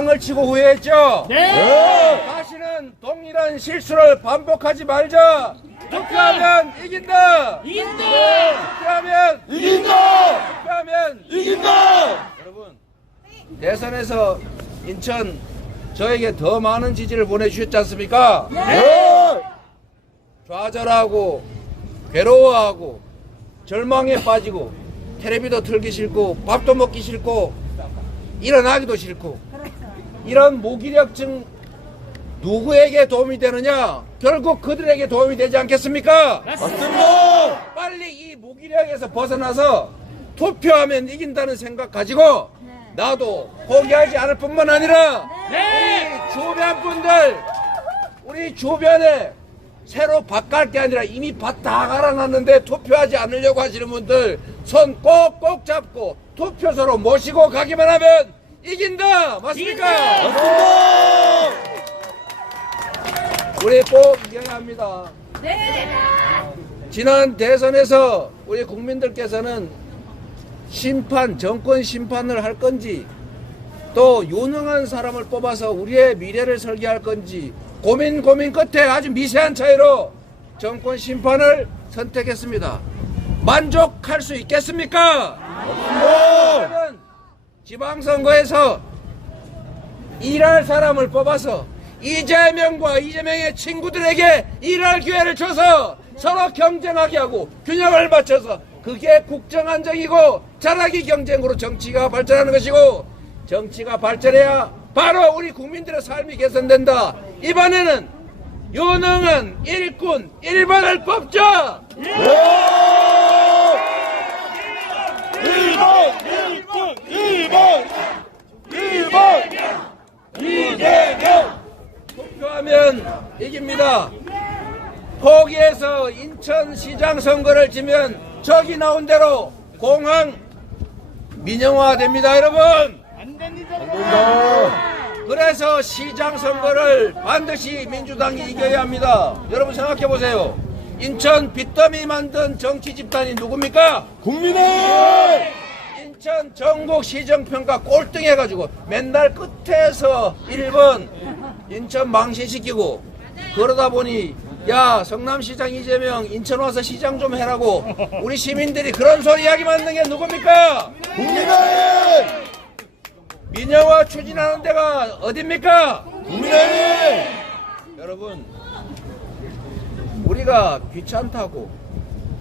장을 치고 후회했죠? 네. 다시는 동일한 실수를 반복하지 말자. 투표하면 이긴다. 이긴다. 투표하면 이긴다! 투표하면 이긴다! 여러분 대선에서 인천 저에게 더 많은 지지를 보내주셨지 않습니까? 네! 좌절하고 괴로워하고 절망에 빠지고 텔레비도 틀기 싫고 밥도 먹기 싫고 일어나기도 싫고 이런 무기력증 누구에게 도움이 되느냐? 결국 그들에게 도움이 되지 않겠습니까? 맞습니다! 빨리 이 무기력에서 벗어나서 투표하면 이긴다는 생각 가지고 나도 포기하지 않을 뿐만 아니라 네. 우리 주변 분들 우리 주변에 새로 밭갈 게 아니라 이미 밭 다 갈아놨는데 투표하지 않으려고 하시는 분들 손 꼭꼭 잡고 투표소로 모시고 가기만 하면 이긴다 맞습니까? 이긴다! 맞습니다! 우리 꼭 이겨야 합니다. 지난 대선에서 우리 국민들께서는 심판, 정권 심판을 할 건지 또 유능한 사람을 뽑아서 우리의 미래를 설계할 건지 고민 고민 끝에 아주 미세한 차이로 정권 심판을 선택했습니다. 만족할 수 있겠습니까? 저는 지방선거에서 일할 사람을 뽑아서 이재명과 이재명의 친구들에게 일할 기회를 줘서 서로 경쟁하게 하고 균형을 맞춰서 그게 국정 안정이고 자라기 경쟁으로 정치가 발전하는 것이고 정치가 발전해야 바로 우리 국민들의 삶이 개선된다. 이번에는 유능한 일꾼 1번을 뽑자. 1번! 1번! 1번! 1번! 이재명! 투표하면 이깁니다. 포기해서 인천시장 선거를 지면 저기 나온 대로 공항 민영화됩니다, 여러분. 안 됩니다. 그래서 시장 선거를 반드시 민주당이 이겨야 합니다. 여러분 생각해 보세요. 인천 빚더미 만든 정치 집단이 누굽니까? 국민의 인천 전국 시정평가 꼴등 해가지고 맨날 끝에서 1번 인천 망신시키고 그러다 보니 야 성남시장 이재명 인천 와서 시장 좀 해라고 우리 시민들이 그런 소리 이야기 만든 게 누굽니까? 국민의 민영화 추진하는 데가 어딥니까? 국민의 여러분 우리가 귀찮다고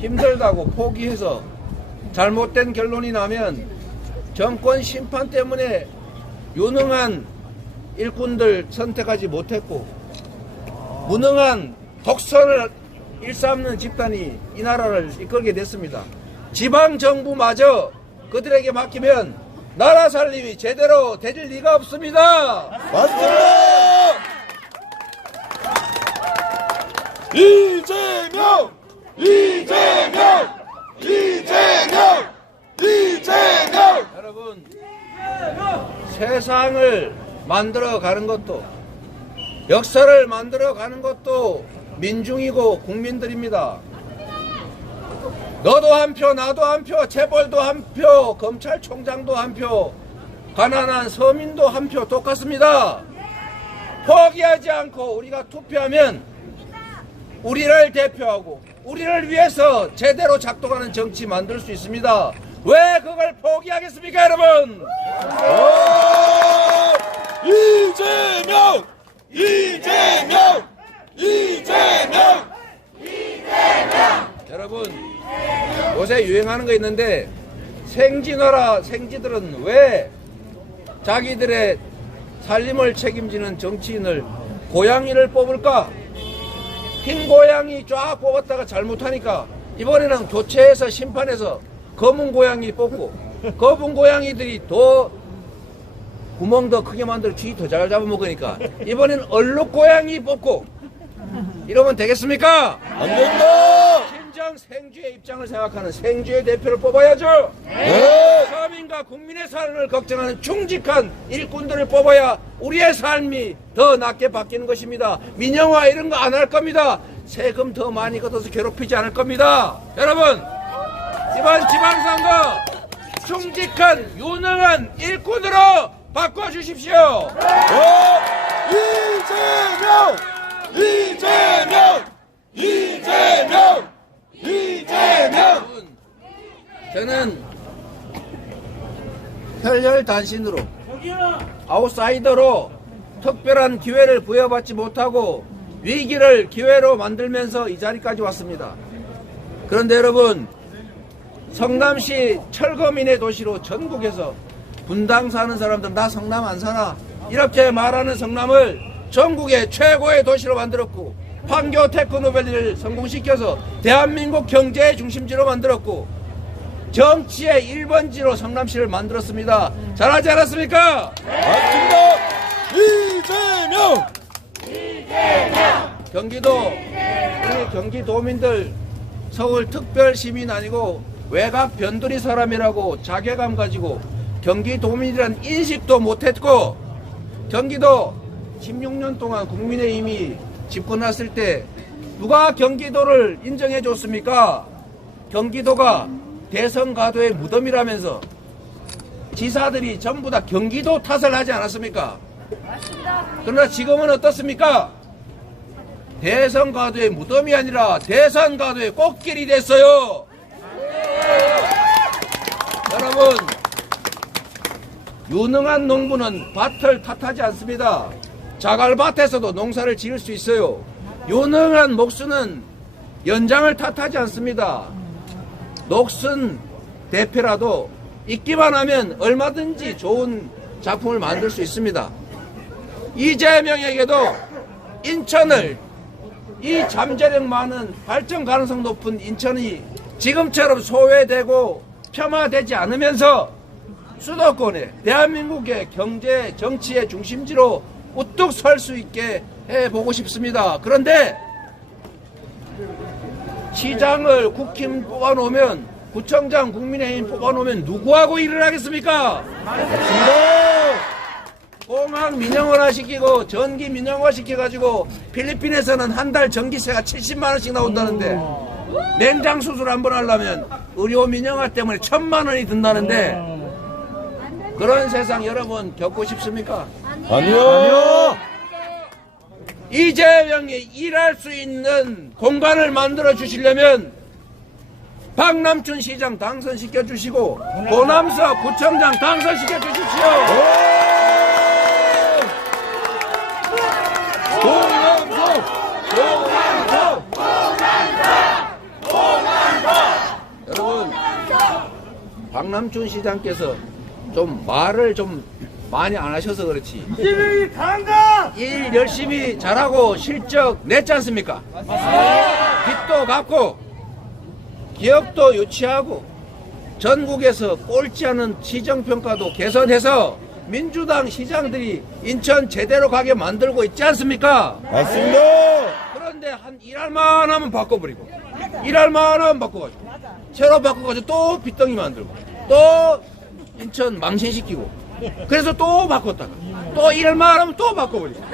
힘들다고 포기해서 잘못된 결론이 나면 정권 심판 때문에 유능한 일꾼들 선택하지 못했고 무능한 독선을 일삼는 집단이 이 나라를 이끌게 됐습니다. 지방 정부마저 그들에게 맡기면 나라 살림이 제대로 되질 리가 없습니다. 맞습니다! 이재명! 이재명! 이재명! 여러분 세상을 만들어 가는 것도 역사를 만들어 가는 것도 민중이고 국민들입니다. 너도 한 표, 나도 한 표, 재벌도 한 표, 검찰총장도 한 표, 가난한 서민도 한 표 똑같습니다. 포기하지 않고 우리가 투표하면 우리를 대표하고 우리를 위해서 제대로 작동하는 정치 만들 수 있습니다. 왜 그걸 포기하겠습니까, 여러분? 이재명! 이재명! 이재명! 여러분 요새 유행하는 거 있는데 생쥐나라 생쥐들은 왜 자기들의 살림을 책임지는 정치인을 고양이를 뽑을까? 흰 고양이 쫙 뽑았다가 잘못하니까 이번에는 교체해서 심판해서 검은 고양이 뽑고 검은 고양이들이 더 구멍 더 크게 만들어 쥐 더 잘 잡아먹으니까 이번에는 얼룩 고양이 뽑고 이러면 되겠습니까? 안 된다! 진정 생쥐의 입장을 생각하는 생쥐의 대표를 뽑아야죠. 네! 서민과 국민의 삶을 걱정하는 충직한 일꾼들을 뽑아야 우리의 삶이 더 낫게 바뀌는 것입니다. 민영화 이런 거 안 할 겁니다. 세금 더 많이 걷어서 괴롭히지 않을 겁니다. 여러분, 이번 지방선거 충직한 유능한 일꾼으로 바꿔주십시오. 어, 이재명! 이재명! 이재명! 이재명! 저는 혈혈단신으로 아웃사이더로 특별한 기회를 부여받지 못하고 위기를 기회로 만들면서 이 자리까지 왔습니다. 그런데 여러분 성남시 철거민의 도시로 전국에서 분당 사는 사람들 나 성남 안 살아 이렇게 말하는 성남을 전국의 최고의 도시로 만들었고 판교 테크노밸리를 성공시켜서 대한민국 경제의 중심지로 만들었고 정치의 1번지로 성남시를 만들었습니다. 잘하지 않았습니까? 맞습니다! 이재명! 경기도 우리 경기도민들 서울 특별 시민 아니고 외곽 변두리 사람이라고 자괴감 가지고 경기도민이란 인식도 못했고 경기도 16년 동안 국민의힘이 집권했을 때 누가 경기도를 인정해 줬습니까? 경기도가 대선 가도의 무덤이라면서 지사들이 전부 다 경기도 탓을 하지 않았습니까? 그러나 지금은 어떻습니까? 대선 가도의 무덤이 아니라 대선 가도의 꽃길이 됐어요. 여러분, 유능한 농부는 밭을 탓하지 않습니다. 자갈밭에서도 농사를 지을 수 있어요. 유능한 목수는 연장을 탓하지 않습니다. 녹슨 대표라도 있기만 하면 얼마든지 좋은 작품을 만들 수 있습니다. 이재명에게도 인천을 이 잠재력 많은 발전 가능성 높은 인천이 지금처럼 소외되고 폄하되지 않으면서 수도권에 대한민국의 경제 정치의 중심지로 우뚝 설 수 있게 해보고 싶습니다. 그런데 시장을 국힘 뽑아놓으면 구청장 국민의힘 뽑아놓으면 누구하고 일을 하겠습니까? 공항 민영화화 시키고 전기 민영화 시켜가지고 필리핀에서는 한 달 전기세가 70만 원씩 나온다는데 냉장 수술 한 번 하려면 의료 민영화 때문에 천만 원이 든다는데 그런 세상 여러분 겪고 싶습니까? 아니요! 이재명이 일할 수 있는 공간을 만들어 주시려면 박남춘 시장 당선시켜 주시고 고남석 구청장 당선시켜 주십시오. 동남성! 여러분 박남춘 시장께서 좀 말을 좀 많이 안 하셔서 그렇지 이재명이 강가! 일 열심히 잘하고 실적 냈지 않습니까? 빚도 갚고 기업도 유치하고 전국에서 꼴찌 않은 시정평가도 개선해서 민주당 시장들이 인천 제대로 가게 만들고 있지 않습니까? 맞습니다! 그런데 한 일할만 하면 바꿔버리고 일할만 하면 바꿔가지고 새로 바꿔가지고 또 빚덩이 만들고 또 인천 망신시키고. 그래서 또 바꿨다가. 또 일할만 하면 또 바꿔버리고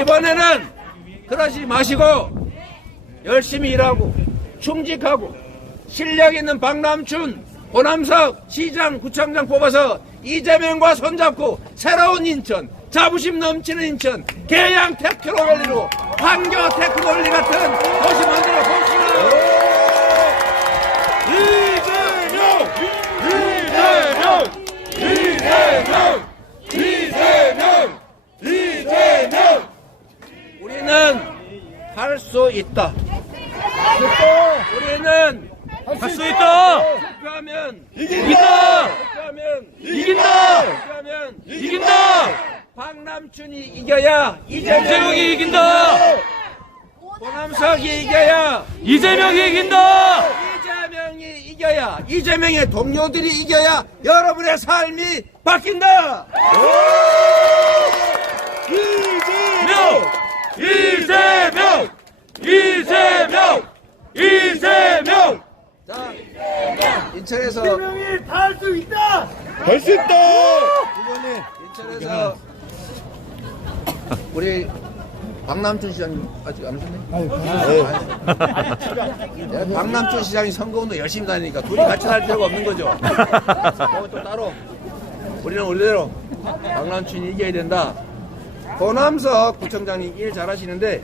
이번에는 그러지 마시고 열심히 일하고 충직하고 실력 있는 박남춘 호남석 시장 구청장 뽑아서 이재명과 손잡고 새로운 인천 자부심 넘치는 인천 계양 테크노밸리로 판교 테크노밸리 같은 도시 만들어 봅시다 있다 우리는 할 수 있다! 투표하면 이긴다! 투표하면 이긴다! 투표하면 이긴다! 박남춘이 이겨야 이재명이 이재명이 이긴다! 호남석이 이겨야 이재명이 이긴다! 이재명이 이겨야 이재명의 동료들이 이겨야 여러분의 삶이 바뀐다. 이재명! 이재명! 이재명! 이재명! 자, 인천에서 이재명이 다 할 수 있다! 할 수 있다! 인천에서 우리 박남춘 시장님 아직 안 오셨네? 네, 박남춘 시장이 선거운동 열심히 다니니까 둘이 같이 할 필요가 없는 거죠. 그거 또 따로 우리는 우리대로 박남춘이 이겨야 된다. 고남석 구청장님 일 잘하시는데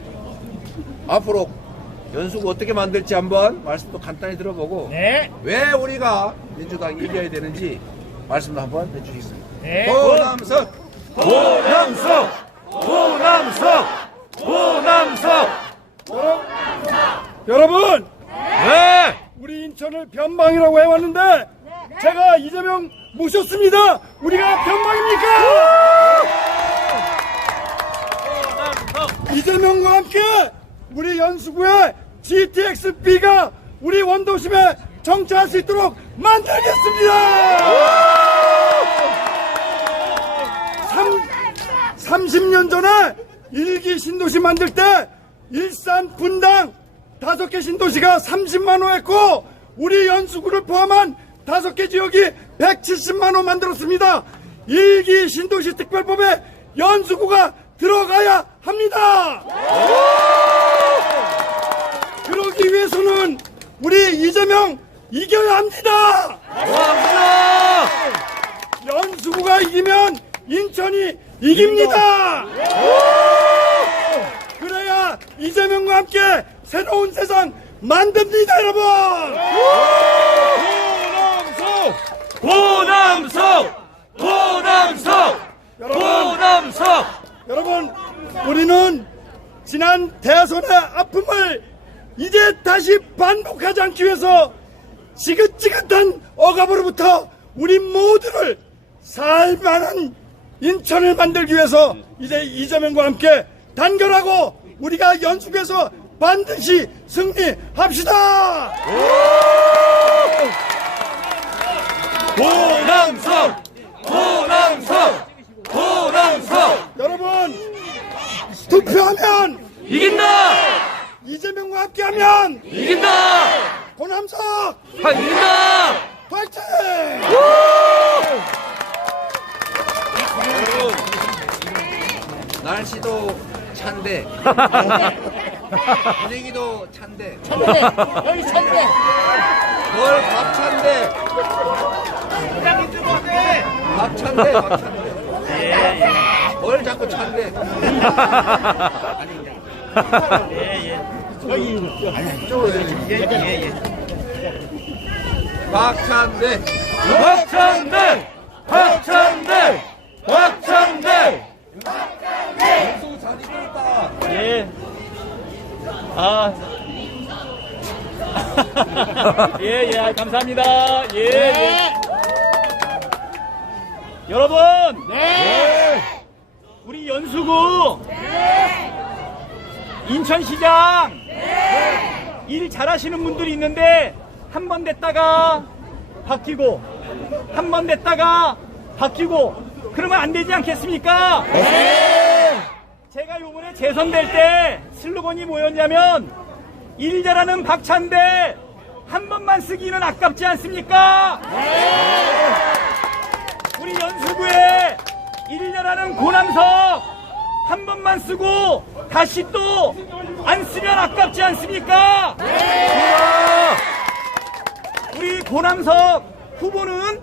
앞으로 연수구 어떻게 만들지 한번 말씀도 간단히 들어보고 왜 우리가 민주당이 이겨야 되는지 말씀도 한번 해주시겠습니다. 고남석 호남석! 호남석! 호남석! 여러분, 네! 우리 인천을 변방이라고 해왔는데 제가 이재명 모셨습니다. 우리가 변방입니까? 이재명과 함께 우리 연수구의 GTX-B가 우리 원도심에 정차할 수 있도록 만들겠습니다. 30년 전에 일기 신도시 만들 때 일산 분당 다섯 개 신도시가 30만 호였고 우리 연수구를 포함한 다섯 개 지역이 170만 호 만들었습니다. 일기 신도시 특별법에 연수구가 들어가야 합니다. 위해서는 우리 이재명 이겨야 합니다. 고맙습니다! 연수구가 이기면 인천이 이깁니다. 그래야 이재명과 함께 새로운 세상 만듭니다, 여러분. 호남석! 호남석! 호남석! 여러분, 우리는 지난 대선의 아픔을 이제 다시 반복하지 않기 위해서 지긋지긋한 억압으로부터 우리 모두를 살만한 인천을 만들기 위해서 이제 이재명과 함께 단결하고 우리가 연수에서 반드시 승리합시다. 호남석! 호남석! 호남석! 여러분 투표하면 이긴다! 이재명과 함께하면 이긴다! 고남석 아, 이긴다! 파이팅! 날씨도 찬데. 분위기도 찬데. 천대 여기 천대 뭘 밥 찬데? 밥 찬데 밥 찬데. 뭘 자꾸 찬데 밥 찬데 박찬대! 박찬대! 박찬대! 예. 아. 예, 예, 감사합니다. 예, 예. 여러분! 네! 우리 연수구! 인천시장! 일 잘하시는 분들이 있는데, 한 번 됐다가 바뀌고, 한 번 됐다가 바뀌고, 그러면 안 되지 않겠습니까? 제가 요번에 재선될 때 슬로건이 뭐였냐면 일 잘하는 박찬대 한 번만 쓰기는 아깝지 않습니까? 우리 연수구에 일 잘하는 고남석 한 번만 쓰고 다시 또 안 쓰면 아깝지 않습니까? 우리 고남석 후보는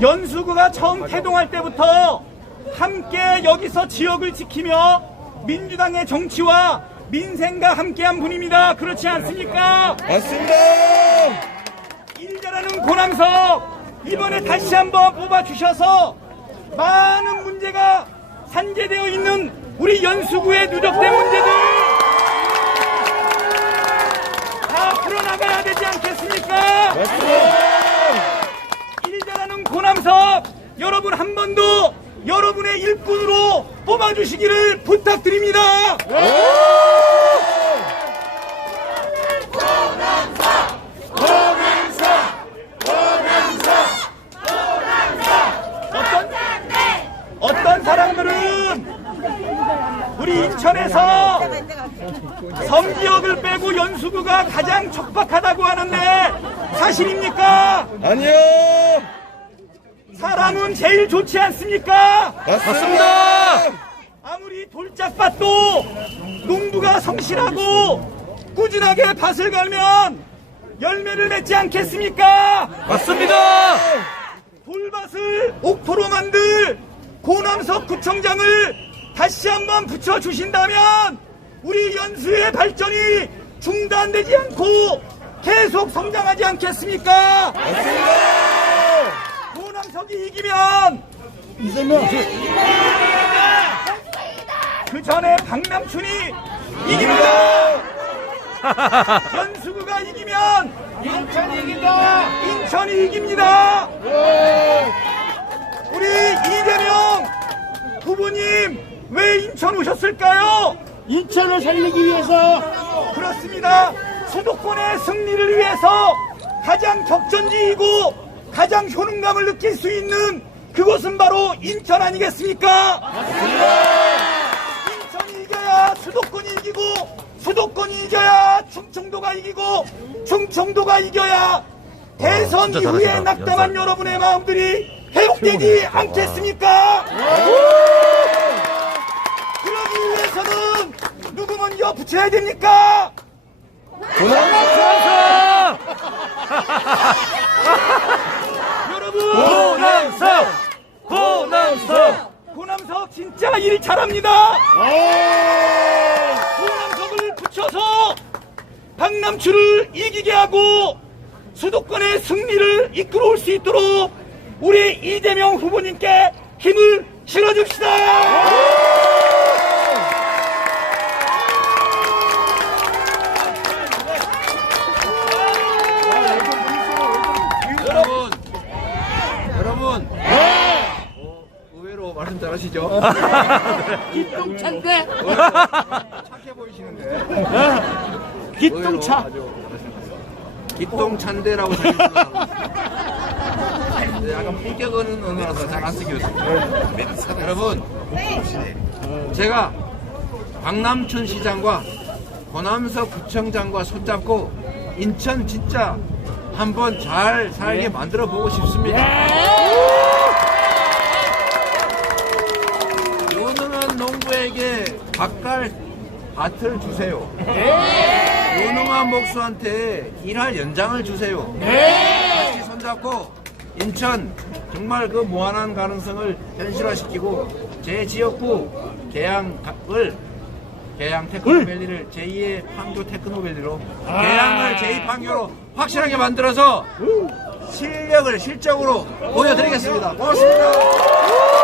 연수구가 처음 태동할 때부터 함께 여기서 지역을 지키며 민주당의 정치와 민생과 함께한 분입니다. 그렇지 않습니까? 맞습니다. 일 잘하는 고남석 이번에 다시 한번 뽑아주셔서 많은 문제가 산재되어 있는 우리 연수구의 누적된 문제들 다 풀어나가야 되지 않겠습니까? 일 잘하는 고남석 여러분 한번더 여러분의 일꾼으로 뽑아주시기를 부탁드립니다. 어떤 어떤 사람들은 우리 인천에서 섬지역을 빼고 연수구가 가장 척박하다고 하는데 사실입니까? 아니요. 사람은 제일 좋지 않습니까? 맞습니다. 아무리 돌짝밭도 농부가 성실하고 꾸준하게 밭을 갈면 열매를 맺지 않겠습니까? 맞습니다. 돌밭을 옥토로 만들 고남석 구청장을 다시 한번 붙여주신다면 우리 연수의 발전이 중단되지 않고 계속 성장하지 않겠습니까? 고남석이 이기면 그 전에 박남춘이 이깁니다. 연수구가 이기면 인천이 이긴다. 인천이 이깁니다. 우리 이재명 후보님 왜 인천 오셨을까요? 인천을 살리기 위해서 그렇습니다. 수도권의 승리를 위해서 가장 격전지이고 가장 효능감을 느낄 수 있는 그곳은 바로 인천 아니겠습니까? 인천이 이겨야 수도권이 이기고 수도권이 이겨야 충청도가 이기고 충청도가 이겨야 대선 진짜 이후에 낙담한 연설. 여러분의 마음들이 회복되지 않겠습니까? 그러기 위해서는 먼저 붙여야 됩니까? 고남석! 여러분 고남석! 고남석! 고남석 진짜 일 잘합니다. 고남석을 붙여서 박남추를 이기게 하고 수도권의 승리를 이끌어올 수 있도록 우리 이재명 후보님께 힘을 실어줍시다. 말씀 잘하시죠? 기똥찬데? 착해 보이시는데. 기똥차. 아주 기똥찬데라고 불러서 네, 약간 품격은 언어라서 잘 안 쓰겠습니다. 여러분, 제가 박남춘 시장과 권남석 구청장과 손잡고 인천 진짜 한번 잘 살게 만들어 보고 싶습니다. 농부에게 밭갈 밭을 주세요. 유능한 목수한테 일할 연장을 주세요. 같이 손잡고 인천 정말 그 무한한 가능성을 현실화시키고 제 지역구 계양을 계양 테크노밸리를 제2의 판교 테크노밸리로 계양을 제2 판교로 확실하게 만들어서 실력을 실적으로 보여드리겠습니다. 고맙습니다.